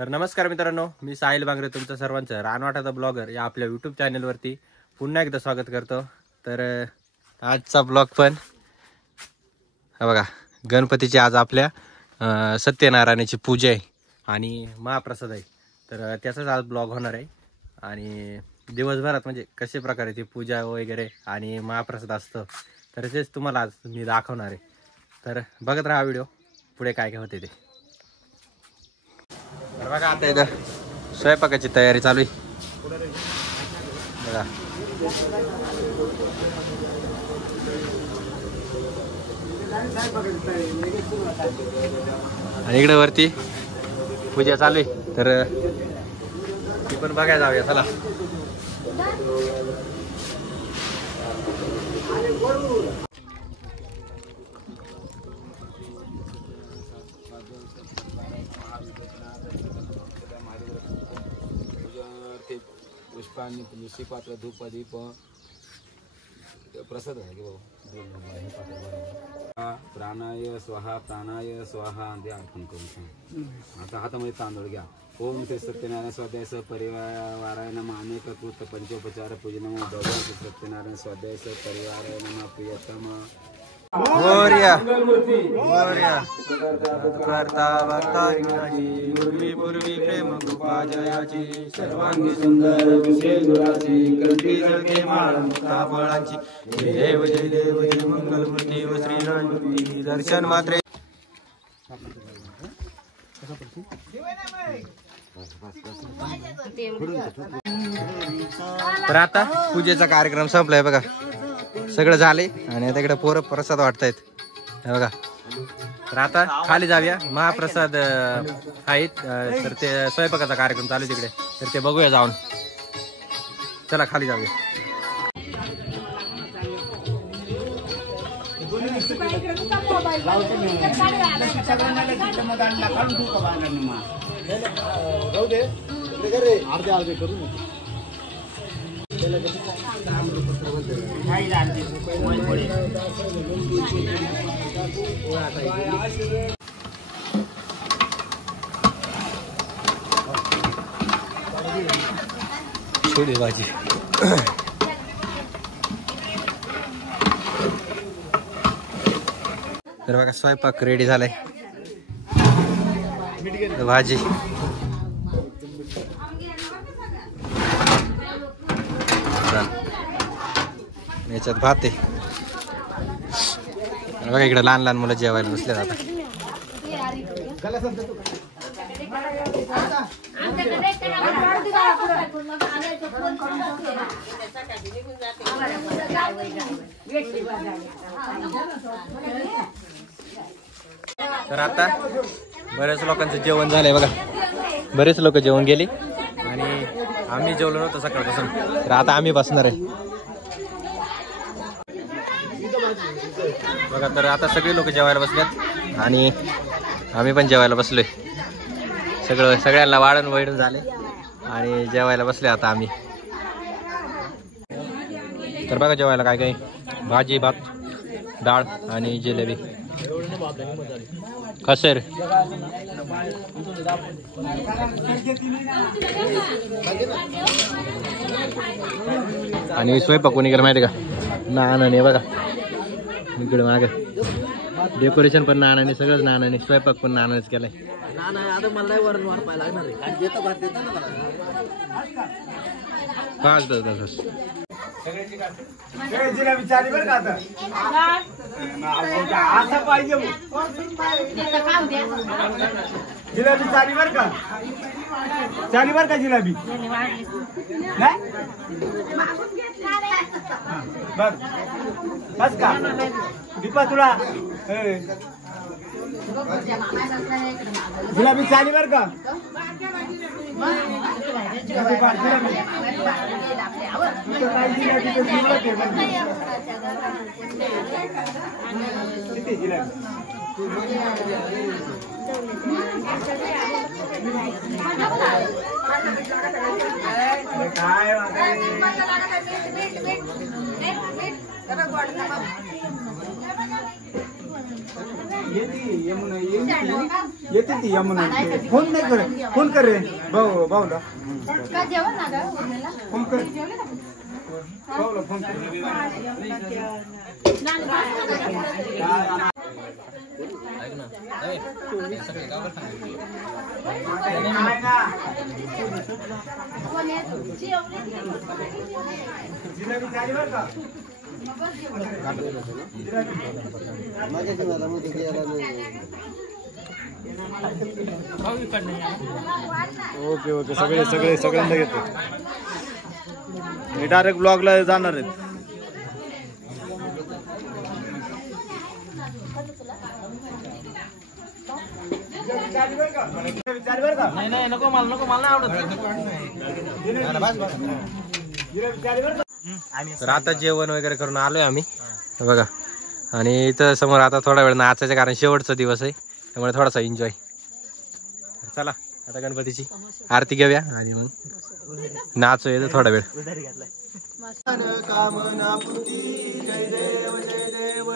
तर नमस्कार मित्रांनो, मी साहिल बांगरे तुमचं सर्वांचं रानवाटाचा ब्लॉगर या आपल्या यूट्यूब चॅनलवरती पुन्हा एकदा स्वागत करतो। तर आजचा ब्लॉग पण बघा, गणपतीची आज आपल्या सत्यनारायणाची पूजा आहे आणि महाप्रसाद आहे। तर त्याचाच आज ब्लॉग होणार आहे आणि दिवसभरात म्हणजे कशा प्रकारे ती पूजा वगैरे आणि महाप्रसाद असतं तर तेच तुम्हाला आज मी दाखवणार आहे। तर बघत राहा व्हिडिओ, पुढे काय काय होते ते। तर बघा, आता इथं स्वयंपाकाची तयारी चालू आहे बघा। आणि इकडे वरती पूजा चालू आहे, तर ती पण बघायला जाऊया चला। पुष्पांनी तुळशी पात्र धूप दीप प्रसाद आहे प्राणाय स्वाहा प्राणाय स्वाहा ते अर्पण करून आता हातामध्ये तांदूळ घ्या। ओम श्री सत्यनारायण स्वाध्याय परिवाराय नमः अनेक कृत पंचोपचार पूजन भगवान श्री सत्यनारायण स्वाध्याय परिवाराय नमः प्रियतम मोरया मोरया करता वार्ता विनाची पूर्वी पूर्वी प्रेम कृपा जयाची सर्वांगी सुंदर विशेष गुणाची कंठी जळके माळ मुक्ता फळांची जय देव जय मंगलमूर्ती व श्रीनाथमूर्ती दर्शन मात्रे। तर आता पूजेचा कार्यक्रम संपलाय बघा, सगळं झाले आणि आता इकडे पोरं प्रसाद वाटतायत बघा। तर आता खाली जाऊया, महाप्रसाद आहेत तर ते स्वयंपाकाचा कार्यक्रम चालू तिकडे, तर ते बघूया जाऊन। चला खाली जाऊया। छोडी भाजी तर बघा, स्वयंपाक रेडी झालाय। भाजी याच्यात भात आहे बघा। इकडे लहान लहान मुलं जेवायला बसले आता। तर आता बऱ्याच लोकांचं जेवण झालंय बघा, बरेच लोक जेवण गेली आणि आम्ही जेवलो नव्हतो सकाळपासून, तर आता आम्ही बसणार आहे बघा। तर आता सगळे लोक जेवायला बसलेत आणि आम्ही पण जेवायला बसलोय। सगळ्यांना वाढून वैडून झाले आणि जेवायला बसले आता आम्ही। तर बघा जेवायला काय काय, भाजी भात डाळ आणि जिलेबी खसेर आणि स्वयंपाक कोणी केला माहिती का, नानाने बघा। इकडे मागे डेकोरेशन पण नानाने, सगळंच नानाने, स्वयंपाक पण नानानेच केलाय। पाच दस जिलेबी बरं का आता पाहिजे जिलेबी चाली बरं का, चाली बरं का जिलेबी बर बस का दीपा तुला जिलेबी चाली बरं का। काय येते ती यमुना फोन नाही कर फोन कर रे भाऊला फोन कर भाऊला फोन कर जिलेबी झाली बरं का ओके ओके सगळ्यांना घेतो मी डायरेक्ट ब्लॉगला जाणार आहेत. नाही नको मला आवडत तर आता जेवण वगैरे करून आलोय आम्ही बघा. आणि इथं समोर आता थोडा वेळ नाचायचं कारण शेवटचा दिवस आहे त्यामुळे थोडासा एन्जॉय. चला आता गणपतीची आरती घेऊया आणि मग नाचू येतो थोडा वेळ. कामना पूर्ती जय देव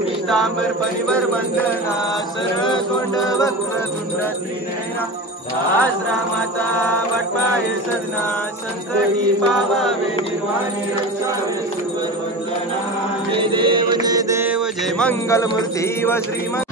पीतांबर परिवर बंधना सरळ तोंड वक्रतुंड त्रिनयना राज रामाचा वटपाय सदना संकटी पावावे निर्वाणी रक्षावे सुवर वंदना जय देव जय मंगल मूर्ती व श्रीमंत.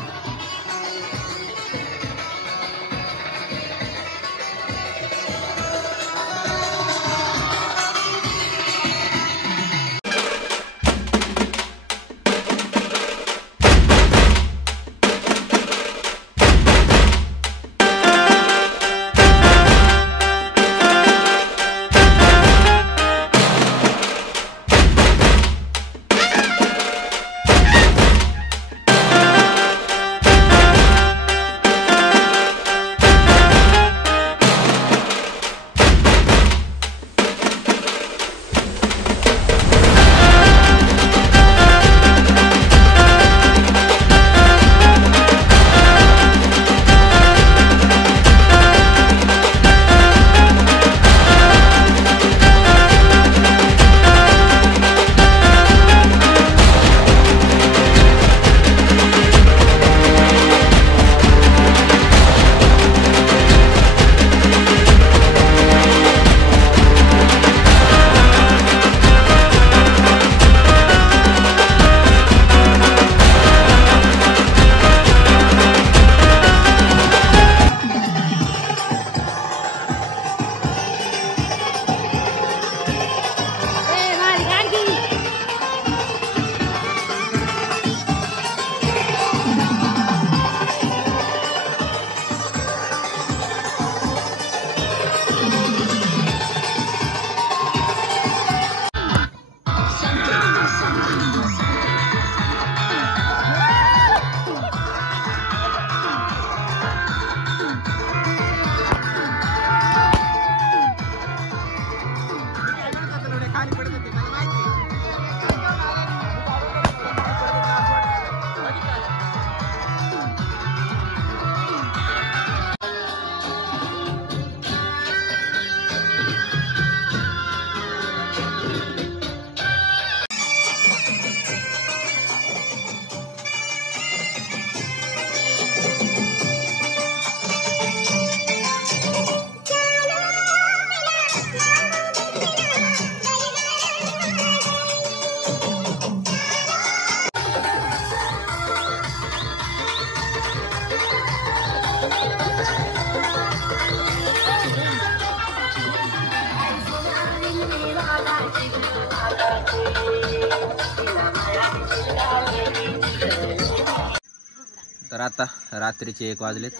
तर आता रात्रीचे 1 वाजलेत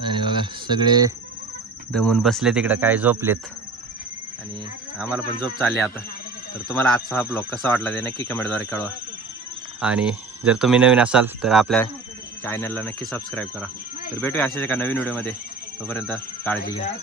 आणि बघा सगळे दमून बसले तिकडं, काय झोपलेत आणि आम्हाला पण झोप चालली आता. तर तुम्हाला आजचा हा ब्लॉग कसा वाटला ते नक्की कमेंटद्वारे कळवा आणि जर तुम्ही नवीन असाल तर आपल्या चॅनलला नक्की सबस्क्राईब करा. तर भेटूया अशाच एका नवीन व्हिडिओमध्ये. तोपर्यंत काळजी घ्या.